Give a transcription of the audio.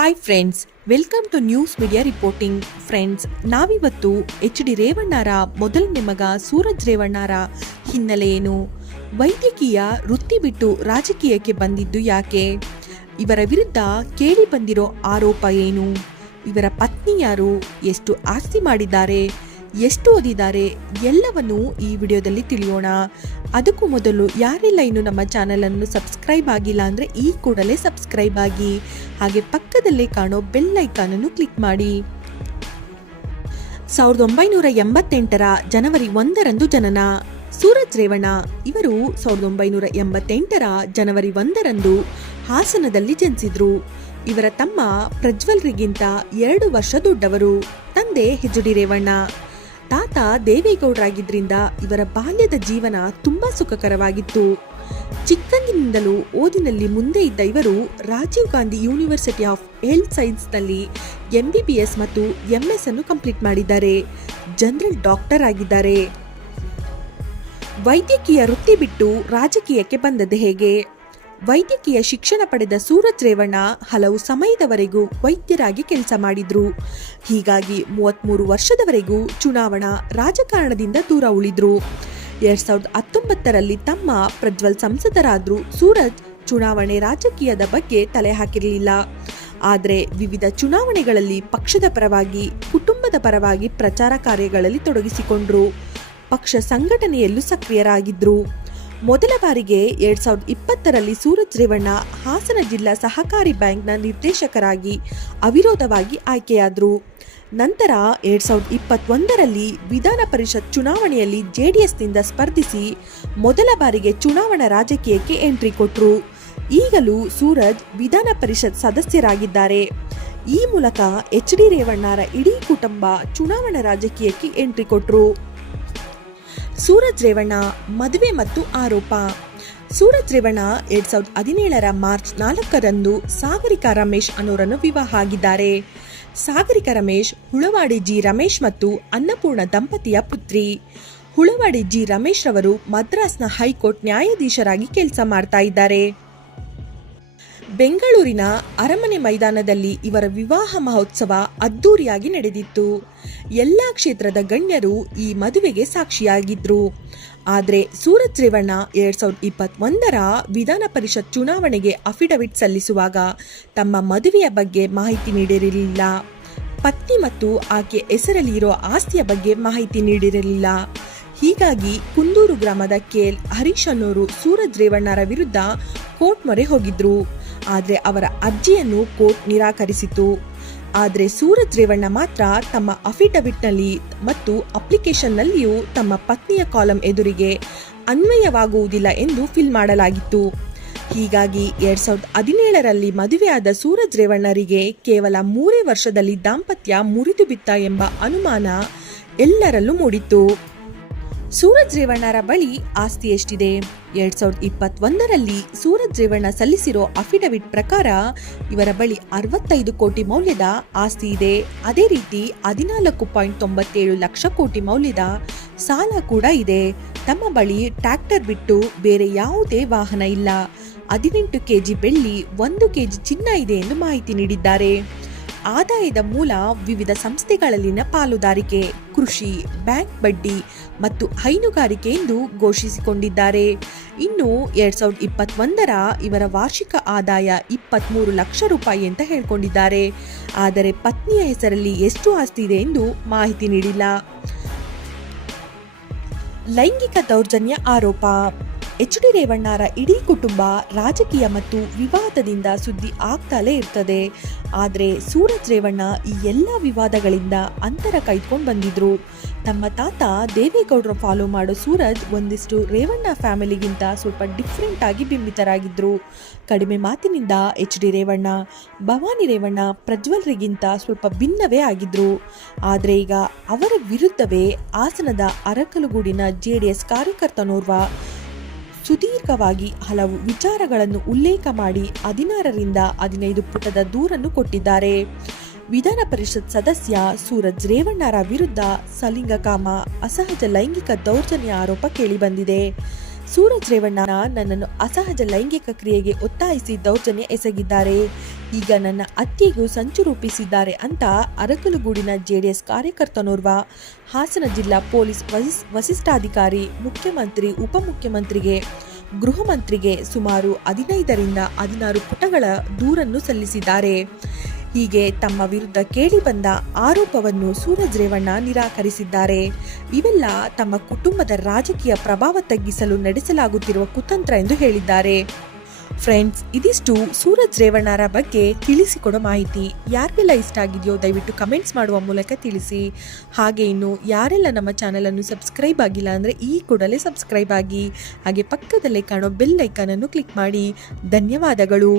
Hi friends welcome to news media reporting friends ನಾವಿವತ್ತು H D ರೇವಣ್ಣರ ಮೊದಲನೇ ಮಗ ಸೂರಜ್ ರೇವಣ್ಣರ ಹಿನ್ನೆಲೆ ಏನು? ವೈದ್ಯಕೀಯ ವೃತ್ತಿ ಬಿಟ್ಟು ರಾಜಕೀಯಕ್ಕೆ ಬಂದಿದ್ದು ಯಾಕೆ? ಇವರ ವಿರುದ್ಧ ಕೇಳಿ ಬಂದಿರೋ ಆರೋಪ ಏನು? ಇವರ ಪತ್ನಿ ಯಾರು? ಎಷ್ಟು ಆಸ್ತಿ ಮಾಡಿದ್ದಾರೆ? ಎಷ್ಟು ಓದಿದ್ದಾರೆ ಎಲ್ಲವನ್ನೂ ಈ ವಿಡಿಯೋದಲ್ಲಿ ತಿಳಿಯೋಣ. ಅದಕ್ಕೂ ಮೊದಲು ಯಾರೆಲ್ಲ ಇನ್ನು ನಮ್ಮ ಚಾನಲನ್ನು ಸಬ್ಸ್ಕ್ರೈಬ್ ಆಗಿಲ್ಲ ಅಂದರೆ ಈ ಕೂಡಲೇ ಸಬ್ಸ್ಕ್ರೈಬ್ ಆಗಿ. ಹಾಗೆ ಪಕ್ಕದಲ್ಲೇ ಕಾಣೋ ಬೆಲ್ ಐಕಾನನ್ನು ಕ್ಲಿಕ್ ಮಾಡಿ. ಸಾವಿರದ ಒಂಬೈನೂರ ಎಂಬತ್ತೆಂಟರ ಜನವರಿ ಒಂದರಂದು ಜನನ. ಸೂರಜ್ ರೇವಣ್ಣ ಇವರು ಸಾವಿರದ ಒಂಬೈನೂರ ಎಂಬತ್ತೆಂಟರ ಜನವರಿ ಒಂದರಂದು ಹಾಸನದಲ್ಲಿ ಜನಿಸಿದ್ರು. ಇವರ ತಮ್ಮ ಪ್ರಜ್ವಲ್ರಿಗಿಂತ ಎರಡು ವರ್ಷ ದೊಡ್ಡವರು. ತಂದೆ ಹೆಜುಡಿ ರೇವಣ್ಣ. ತಾತ ದೇವೇಗೌಡರಾಗಿದ್ರಿಂದ ಇವರ ಬಾಲ್ಯದ ಜೀವನ ತುಂಬಾ ಸುಖಕರವಾಗಿತ್ತು. ಚಿಕ್ಕಂದಿನಿಂದಲೂ ಓದಿನಲ್ಲಿ ಮುಂದೆ ಇದ್ದ ಇವರು Rajiv Gandhi university of health ಸೈನ್ಸ್ನಲ್ಲಿ M B B S ಮತ್ತು ಎಂಎಸ್ ಅನ್ನು ಕಂಪ್ಲೀಟ್ ಮಾಡಿದ್ದಾರೆ. ಜನರಲ್ ಡಾಕ್ಟರ್ ಆಗಿದ್ದಾರೆ. ವೈದ್ಯಕೀಯ ವೃತ್ತಿ ಬಿಟ್ಟು ರಾಜಕೀಯಕ್ಕೆ ಬಂದದ್ದು ಹೇಗೆ? ವೈದ್ಯಕೀಯ ಶಿಕ್ಷಣ ಪಡೆದ ಸೂರಜ್ ರೇವಣ್ಣ ಹಲವು ಸಮಯದವರೆಗೂ ವೈದ್ಯರಾಗಿ ಕೆಲಸ ಮಾಡಿದ್ರು. ಹೀಗಾಗಿ ಮೂವತ್ಮೂರು ವರ್ಷದವರೆಗೂ ಚುನಾವಣಾ ರಾಜಕಾರಣದಿಂದ ದೂರ ಉಳಿದ್ರು. ಎರಡ್ ಸಾವಿರದ ಹತ್ತೊಂಬತ್ತರಲ್ಲಿ ತಮ್ಮ ಪ್ರಜ್ವಲ್ ಸಂಸದರಾದ್ರು ಸೂರಜ್ ಚುನಾವಣೆ ರಾಜಕೀಯದ ಬಗ್ಗೆ ತಲೆ ಹಾಕಿರಲಿಲ್ಲ. ಆದರೆ ವಿವಿಧ ಚುನಾವಣೆಗಳಲ್ಲಿ ಪಕ್ಷದ ಪರವಾಗಿ, ಕುಟುಂಬದ ಪರವಾಗಿ ಪ್ರಚಾರ ಕಾರ್ಯಗಳಲ್ಲಿ ತೊಡಗಿಸಿಕೊಂಡ್ರು. ಪಕ್ಷ ಸಂಘಟನೆಯಲ್ಲೂ ಸಕ್ರಿಯರಾಗಿದ್ರು. ಮೊದಲ ಬಾರಿಗೆ ಎರಡ್ ಸಾವಿರದ ಇಪ್ಪತ್ತರಲ್ಲಿ ಸೂರಜ್ ರೇವಣ್ಣ ಹಾಸನ ಜಿಲ್ಲಾ ಸಹಕಾರಿ ಬ್ಯಾಂಕ್ನ ನಿರ್ದೇಶಕರಾಗಿ ಅವಿರೋಧವಾಗಿ ಆಯ್ಕೆಯಾದರು. ನಂತರ ಎರಡ್ ಸಾವಿರದ ಇಪ್ಪತ್ತೊಂದರಲ್ಲಿ ವಿಧಾನ ಪರಿಷತ್ ಚುನಾವಣೆಯಲ್ಲಿ ಎಸ್ನಿಂದ ಸ್ಪರ್ಧಿಸಿ ಮೊದಲ ಬಾರಿಗೆ ಚುನಾವಣಾ ರಾಜಕೀಯಕ್ಕೆ ಎಂಟ್ರಿ ಕೊಟ್ಟರು ಈಗಲೂ ಸೂರಜ್ ವಿಧಾನ ಪರಿಷತ್ ಸದಸ್ಯರಾಗಿದ್ದಾರೆ. ಈ ಮೂಲಕ ಎಚ್ ಡಿ ರೇವಣ್ಣರ ಇಡೀ ಕುಟುಂಬ ಚುನಾವಣಾ ರಾಜಕೀಯಕ್ಕೆ ಎಂಟ್ರಿ ಕೊಟ್ಟರು ಸೂರಜ್ ರೇವಣ್ಣ, ಮದುವೆ ಮತ್ತು ಆರೋಪ. ಸೂರಜ್ ರೇವಣ್ಣ ಎರಡ್ ಸಾವಿರದ ಹದಿನೇಳರ ಮಾರ್ಚ್ ನಾಲ್ಕರಂದು ಸಾಗರಿಕ ರಮೇಶ್ ಅನ್ನೋರನ್ನು ವಿವಾಹ ಆಗಿದ್ದಾರೆ. ಸಾಗರಿಕ ರಮೇಶ್, ಹುಳವಾಡಿ ಜಿ ರಮೇಶ್ ಮತ್ತು ಅನ್ನಪೂರ್ಣ ದಂಪತಿಯ ಪುತ್ರಿ. ಹುಳವಾಡಿ ಜಿ ರಮೇಶ್ ರವರು ಮದ್ರಾಸ್ನ ಹೈಕೋರ್ಟ್ ನ್ಯಾಯಾಧೀಶರಾಗಿ ಕೆಲಸ ಮಾಡ್ತಾ ಇದ್ದಾರೆ. ಬೆಂಗಳೂರಿನ ಅರಮನೆ ಮೈದಾನದಲ್ಲಿ ಇವರ ವಿವಾಹ ಮಹೋತ್ಸವ ಅದ್ದೂರಿಯಾಗಿ ನಡೆದಿತ್ತು. ಎಲ್ಲ ಕ್ಷೇತ್ರದ ಗಣ್ಯರು ಈ ಮದುವೆಗೆ ಸಾಕ್ಷಿಯಾಗಿದ್ರು. ಆದರೆ ಸೂರಜ್ ರೇವಣ್ಣ ಎರಡ್ ಸಾವಿರದ ಇಪ್ಪತ್ತೊಂದರ ವಿಧಾನ ಪರಿಷತ್ ಚುನಾವಣೆಗೆ ಅಫಿಡವಿಟ್ ಸಲ್ಲಿಸುವಾಗ ತಮ್ಮ ಮದುವೆಯ ಬಗ್ಗೆ ಮಾಹಿತಿ ನೀಡಿರಲಿಲ್ಲ. ಪತ್ನಿ ಮತ್ತು ಆಕೆ ಹೆಸರಲ್ಲಿರೋ ಆಸ್ತಿಯ ಬಗ್ಗೆ ಮಾಹಿತಿ ನೀಡಿರಲಿಲ್ಲ. ಹೀಗಾಗಿ ಕುಂದೂರು ಗ್ರಾಮದ ಕೆಎಲ್ ಹರೀಶ್ ಅನ್ನೋರು ಸೂರಜ್ ರೇವಣ್ಣರ ವಿರುದ್ಧ ಕೋರ್ಟ್ ಮೊರೆ ಹೋಗಿದ್ರು. ಆದರೆ ಅವರ ಅರ್ಜಿಯನ್ನು ಕೋರ್ಟ್ ನಿರಾಕರಿಸಿತು ಆದರೆ ಸೂರಜ್ ರೇವಣ್ಣ ಮಾತ್ರ ತಮ್ಮ ಅಫಿಡವಿಟ್ನಲ್ಲಿ ಮತ್ತು ಅಪ್ಲಿಕೇಶನ್ನಲ್ಲಿಯೂ ತಮ್ಮ ಪತ್ನಿಯ ಕಾಲಂ ಎದುರಿಗೆ ಅನ್ವಯವಾಗುವುದಿಲ್ಲ ಎಂದು ಫಿಲ್ ಮಾಡಲಾಗಿತ್ತು. ಹೀಗಾಗಿ ಎರಡ್ ಸಾವಿರದ ಹದಿನೇಳರಲ್ಲಿ ಮದುವೆಯಾದ ಸೂರಜ್ ರೇವಣ್ಣರಿಗೆ ಕೇವಲ ಮೂರೇ ವರ್ಷದಲ್ಲಿ ದಾಂಪತ್ಯ ಮುರಿದು ಬಿತ್ತ ಎಂಬ ಅನುಮಾನ ಎಲ್ಲರಲ್ಲೂ ಮೂಡಿತ್ತು. ಸೂರಜ್ ರೇವಣ್ಣರ ಬಳಿ ಆಸ್ತಿ ಎಷ್ಟಿದೆ? ಎರಡ್ ಸಾವಿರದ ಇಪ್ಪತ್ತೊಂದರಲ್ಲಿ ಸೂರಜ್ ರೇವಣ್ಣ ಸಲ್ಲಿಸಿರೋ ಅಫಿಡವಿಟ್ ಪ್ರಕಾರ ಇವರ ಬಳಿ ಅರವತ್ತೈದು ಕೋಟಿ ಮೌಲ್ಯದ ಆಸ್ತಿ ಇದೆ. ಅದೇ ರೀತಿ ಹದಿನಾಲ್ಕು ಪಾಯಿಂಟ್ ತೊಂಬತ್ತೇಳು ಲಕ್ಷ ಕೋಟಿ ಮೌಲ್ಯದ ಸಾಲ ಕೂಡ ಇದೆ. ತಮ್ಮ ಬಳಿ ಟ್ರ್ಯಾಕ್ಟರ್ ಬಿಟ್ಟು ಬೇರೆ ಯಾವುದೇ ವಾಹನ ಇಲ್ಲ. ಹದಿನೆಂಟು ಕೆಜಿ ಬೆಳ್ಳಿ, ಒಂದು ಕೆಜಿ ಚಿನ್ನ ಇದೆ ಎಂದು ಮಾಹಿತಿ ನೀಡಿದ್ದಾರೆ. ಆದಾಯದ ಮೂಲ ವಿವಿಧ ಸಂಸ್ಥೆಗಳಲ್ಲಿನ ಪಾಲುದಾರಿಕೆ, ಕೃಷಿ, ಬ್ಯಾಂಕ್ ಬಡ್ಡಿ ಮತ್ತು ಹೈನುಗಾರಿಕೆ ಎಂದು ಘೋಷಿಸಿಕೊಂಡಿದ್ದಾರೆ. ಇನ್ನು ಎರಡ್ ಸಾವಿರದ ಇಪ್ಪತ್ತೊಂದರ ಇವರ ವಾರ್ಷಿಕ ಆದಾಯ ಇಪ್ಪತ್ತ್ಮೂರು ಲಕ್ಷ ರೂಪಾಯಿ ಅಂತ ಹೇಳ್ಕೊಂಡಿದ್ದಾರೆ. ಆದರೆ ಪತ್ನಿಯ ಹೆಸರಲ್ಲಿ ಎಷ್ಟು ಆಸ್ತಿ ಇದೆ ಎಂದು ಮಾಹಿತಿ ನೀಡಿಲ್ಲ. ಲೈಂಗಿಕ ದೌರ್ಜನ್ಯ ಆರೋಪ. ಎಚ್ ಡಿ ರೇವಣ್ಣರ ಇಡೀ ಕುಟುಂಬ ರಾಜಕೀಯ ಮತ್ತು ವಿವಾದದಿಂದ ಸುದ್ದಿ ಆಗ್ತಲೇ ಇರ್ತದೆ. ಆದರೆ ಸೂರಜ್ ರೇವಣ್ಣ ಈ ಎಲ್ಲ ವಿವಾದಗಳಿಂದ ಅಂತರ ಕೈಕೊಂಡು ಬಂದಿದ್ರು. ತಮ್ಮ ತಾತ ದೇವೇಗೌಡರು ಫಾಲೋ ಮಾಡೋ ಸೂರಜ್ ಒಂದಿಷ್ಟು ರೇವಣ್ಣ ಫ್ಯಾಮಿಲಿಗಿಂತ ಸ್ವಲ್ಪ ಡಿಫ್ರೆಂಟ್ ಆಗಿ ಬಿಂಬಿತರಾಗಿದ್ರು. ಕಡಿಮೆ ಮಾತಿನಿಂದ ಎಚ್ ಡಿ ರೇವಣ್ಣ, ಭವಾನಿ ರೇವಣ್ಣ, ಪ್ರಜ್ವಲ್ರಿಗಿಂತ ಸ್ವಲ್ಪ ಭಿನ್ನವೇ ಆಗಿದ್ರು. ಆದರೆ ಈಗ ಅವರ ವಿರುದ್ಧವೇ ಹಾಸನದ ಅರಕಲುಗೂಡಿನ ಜೆ ಡಿ ಎಸ್ ಕಾರ್ಯಕರ್ತನೋರ್ವ ಸುದೀರ್ಘವಾಗಿ ಹಲವು ವಿಚಾರಗಳನ್ನು ಉಲ್ಲೇಖ ಮಾಡಿ ಹದಿನಾರರಿಂದ ಹದಿನೈದು ಪುಟದ ದೂರನ್ನು ಕೊಟ್ಟಿದ್ದಾರೆ. ವಿಧಾನ ಪರಿಷತ್ ಸದಸ್ಯ ಸೂರಜ್ ರೇವಣ್ಣರ ವಿರುದ್ಧ ಸಲಿಂಗಕಾಮ ಅಸಹಜ ಲೈಂಗಿಕ ದೌರ್ಜನ್ಯ ಆರೋಪ ಕೇಳಿಬಂದಿದೆ ಸೂರಜ್ ರೇವಣ್ಣ ನನ್ನನ್ನು ಅಸಹಜ ಲೈಂಗಿಕ ಕ್ರಿಯೆಗೆ ಒತ್ತಾಯಿಸಿ ದೌರ್ಜನ್ಯ ಎಸಗಿದ್ದಾರೆ. ಈಗ ನನ್ನ ಅತ್ತಿಗೂ ಸಂಚು ರೂಪಿಸಿದ್ದಾರೆ ಅಂತ ಅರಕಲಗೂಡಿನ ಜೆಡಿಎಸ್ ಕಾರ್ಯಕರ್ತನೋರ್ವ ಹಾಸನ ಜಿಲ್ಲಾ ಪೊಲೀಸ್ ವಸಿಷ್ಠಾಧಿಕಾರಿ, ಮುಖ್ಯಮಂತ್ರಿ, ಉಪಮುಖ್ಯಮಂತ್ರಿಗೆ, ಗೃಹ ಮಂತ್ರಿಗೆ ಸುಮಾರು ಹದಿನೈದರಿಂದ ಹದಿನಾರು ಪುಟಗಳ ದೂರನ್ನು ಸಲ್ಲಿಸಿದ್ದಾರೆ. ಹೀಗೆ ತಮ್ಮ ವಿರುದ್ಧ ಕೇಳಿಬಂದ ಆರೋಪವನ್ನು ಸೂರಜ್ ರೇವಣ್ಣ ನಿರಾಕರಿಸಿದ್ದಾರೆ. ಇವೆಲ್ಲ ತಮ್ಮ ಕುಟುಂಬದ ರಾಜಕೀಯ ಪ್ರಭಾವ ತಗ್ಗಿಸಲು ನಡೆಸಲಾಗುತ್ತಿರುವ ಕುತಂತ್ರ ಎಂದು ಹೇಳಿದ್ದಾರೆ. ಫ್ರೆಂಡ್ಸ್, ಇದಿಷ್ಟು ಸೂರಜ್ ರೇವಣ್ಣರ ಬಗ್ಗೆ ತಿಳಿಸಿಕೊಡೋ ಮಾಹಿತಿ ಯಾರಿಗೆಲ್ಲ ಇಷ್ಟ ಆಗಿದೆಯೋ ದಯವಿಟ್ಟು ಕಮೆಂಟ್ಸ್ ಮಾಡುವ ಮೂಲಕ ತಿಳಿಸಿ. ಹಾಗೆ ಇನ್ನು ಯಾರೆಲ್ಲ ನಮ್ಮ ಚಾನಲನ್ನು ಸಬ್ಸ್ಕ್ರೈಬ್ ಆಗಿಲ್ಲ ಅಂದರೆ ಈ ಕೂಡಲೇ ಸಬ್ಸ್ಕ್ರೈಬ್ ಆಗಿ, ಹಾಗೆ ಪಕ್ಕದಲ್ಲೇ ಕಾಣೋ ಬೆಲ್ ಐಕಾನನ್ನು ಕ್ಲಿಕ್ ಮಾಡಿ. ಧನ್ಯವಾದಗಳು.